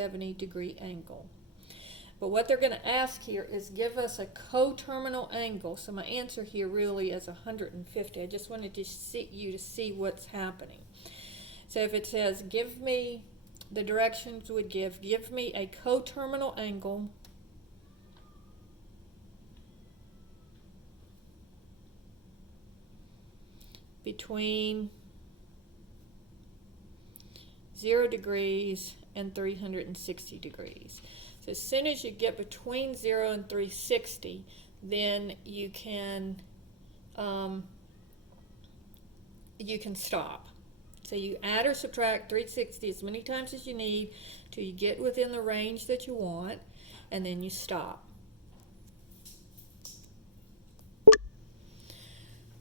70-degree angle. But what they're going to ask here is give us a coterminal angle. So my answer here really is 150. I just wanted to see what's happening. So if it says give me, the directions would give me a coterminal angle between 0 degrees and 360 degrees. So as soon as you get between 0 and 360, then you can stop. So you add or subtract 360 as many times as you need till you get within the range that you want, and then you stop.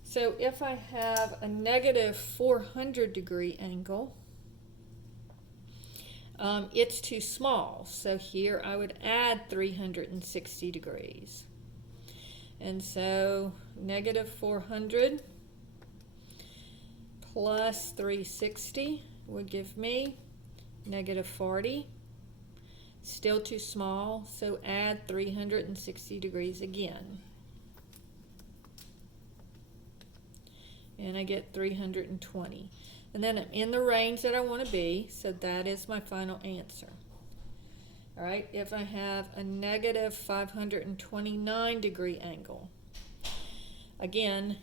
So if I have a negative 400-degree angle, it's too small. So here I would add 360 degrees. And so negative 400 plus 360 would give me negative 40. Still too small, so add 360 degrees again. And I get 320. And then I'm in the range that I want to be, so that is my final answer. All right, if I have a negative 529-degree angle, again,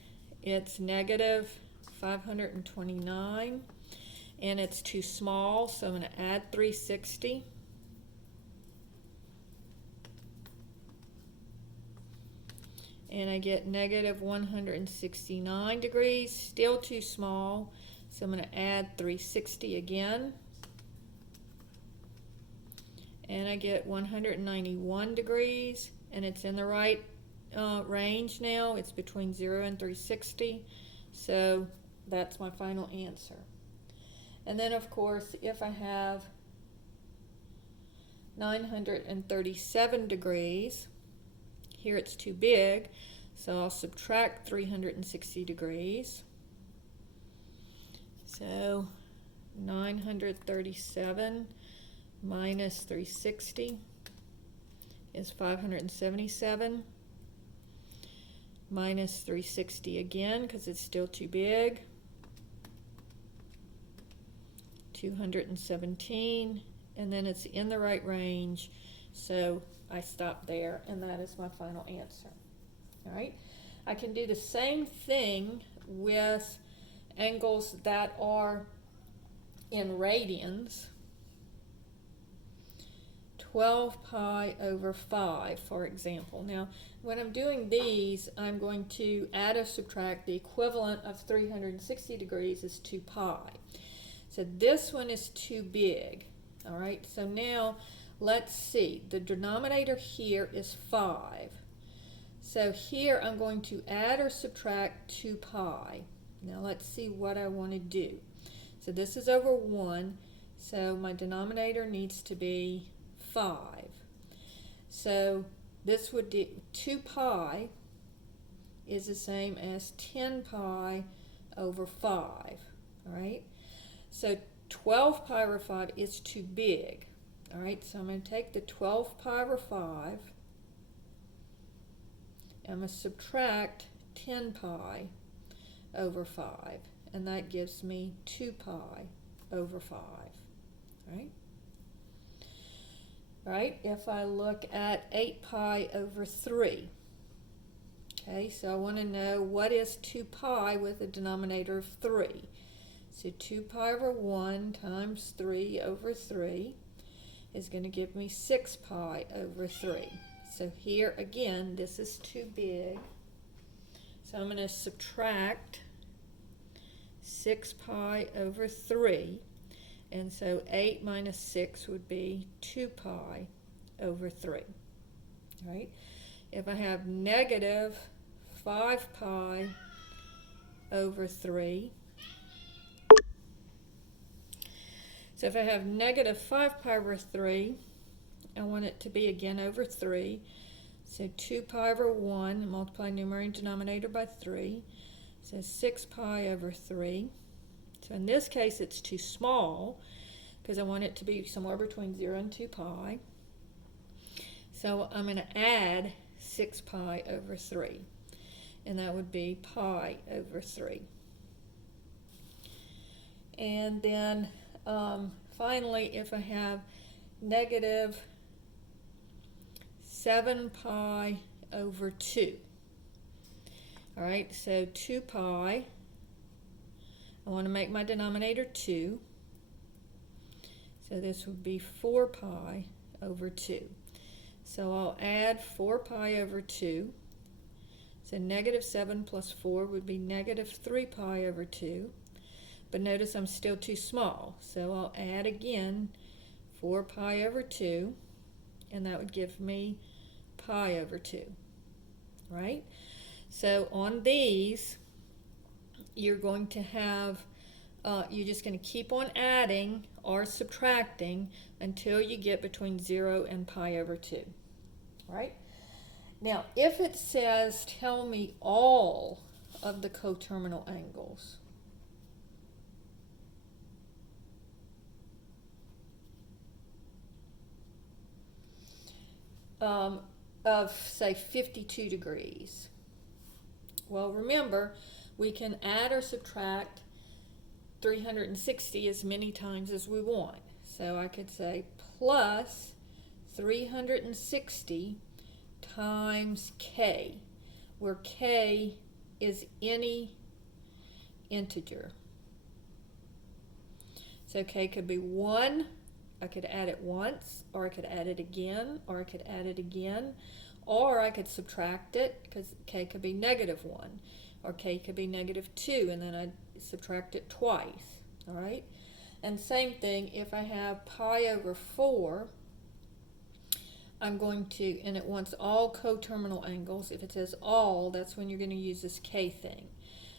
it's negative 529, and it's too small, so I'm going to add 360. And I get negative 169 degrees, still too small. So I'm going to add 360 again. And I get 191 degrees, and it's in the right range now. It's between 0 and 360. So that's my final answer. And then, of course, if I have 937 degrees, here it's too big, so I'll subtract 360 degrees. So 937 minus 360 is 577. Minus 360 again, because it's still too big. 217, and then it's in the right range, so I stop there, and that is my final answer. All right, I can do the same thing with angles that are in radians. 12 pi over 5, for example. Now, when I'm doing these, I'm going to add or subtract. The equivalent of 360 degrees is 2 pi. So this one is too big. All right, so now let's see. The denominator here is 5. So here I'm going to add or subtract 2 pi. Now let's see what I want to do. So this is over 1, so my denominator needs to be 5. So this would do 2 pi is the same as 10 pi over 5. All right, so 12 pi over 5 is too big. All right, so I'm going to take the 12 pi over 5. I'm going to subtract 10 pi over 5, and that gives me 2 pi over 5. All right. All right, if I look at 8 pi over 3, okay, so I want to know what is 2 pi with a denominator of 3. So 2 pi over 1 times 3 over 3 is going to give me 6 pi over 3. So here again, this is too big. So I'm going to subtract 6 pi over 3. And so 8 minus 6 would be 2 pi over 3. All right. If I have negative 5 pi over 3, so if I have negative 5 pi over 3, I want it to be again over 3. So 2 pi over 1, multiply numerator and denominator by 3. So 6 pi over 3. So in this case it's too small. because I want it to be somewhere between 0 and 2 pi. So I'm going to add 6 pi over 3, and that would be pi over 3. And then finally, if I have negative 7 pi over 2. All right, so 2 pi, I want to make my denominator 2. So this would be 4 pi over 2. So I'll add 4 pi over 2. So negative 7 plus 4 would be negative 3 pi over 2. But notice I'm still too small. So I'll add again 4 pi over 2. And that would give me pi over 2. Right? So on these, you're going to have, you're just going to keep on adding or subtracting until you get between 0 and pi over 2. Right? Now, if it says, tell me all of the coterminal angles, of, say, 52 degrees. Well, remember, we can add or subtract 360 as many times as we want. So I could say plus 360 times k, where k is any integer. So k could be 1, I could add it once, or I could add it again, or I could add it again, or I could subtract it, because k could be negative 1, or k could be negative 2, and then I'd subtract it twice, all right? And same thing, if I have pi over 4, I'm going to, and it wants all coterminal angles. If it says all, that's when you're going to use this k thing.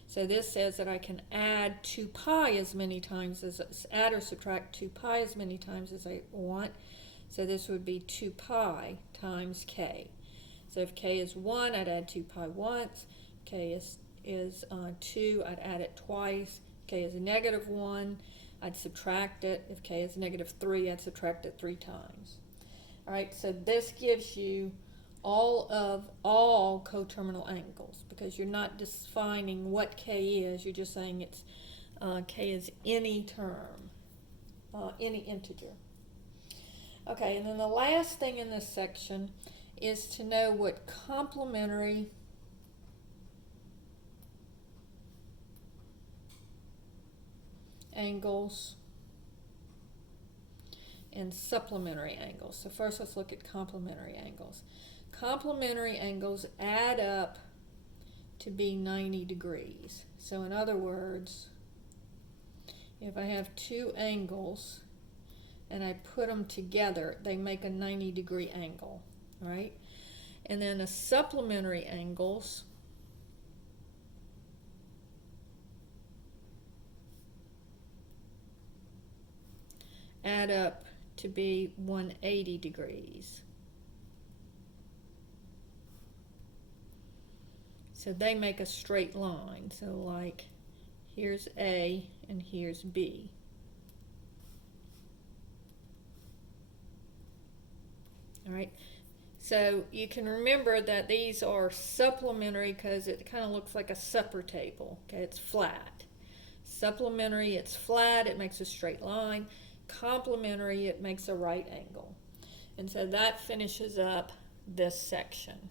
So this says that I can add 2 pi as many times as, add or subtract 2 pi as many times as I want. So this would be 2 pi times k. So if k is 1, I'd add 2 pi once. K is 2, I'd add it twice. K is negative 1, I'd subtract it. If k is negative 3, I'd subtract it 3 times. All right, so this gives you all coterminal angles, because you're not defining what k is, you're just saying it's k is any term, any integer. Okay, and then the last thing in this section is to know what complementary angles and supplementary angles. So first let's look at complementary angles. Complementary angles add up to be 90 degrees. So in other words, if I have 2 angles and I put them together, they make a 90-degree angle, right? And then the supplementary angles add up to be 180 degrees. So they make a straight line. So like here's A and here's B. All right. So you can remember that these are supplementary because it kind of looks like a supper table. Okay, it's flat. Supplementary, it's flat, it makes a straight line. Complementary, it makes a right angle. And so that finishes up this section.